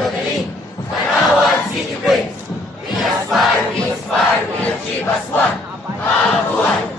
magaling. Tanawan City Brains. We aspire, we inspire, we achieve as one. Mabuhay!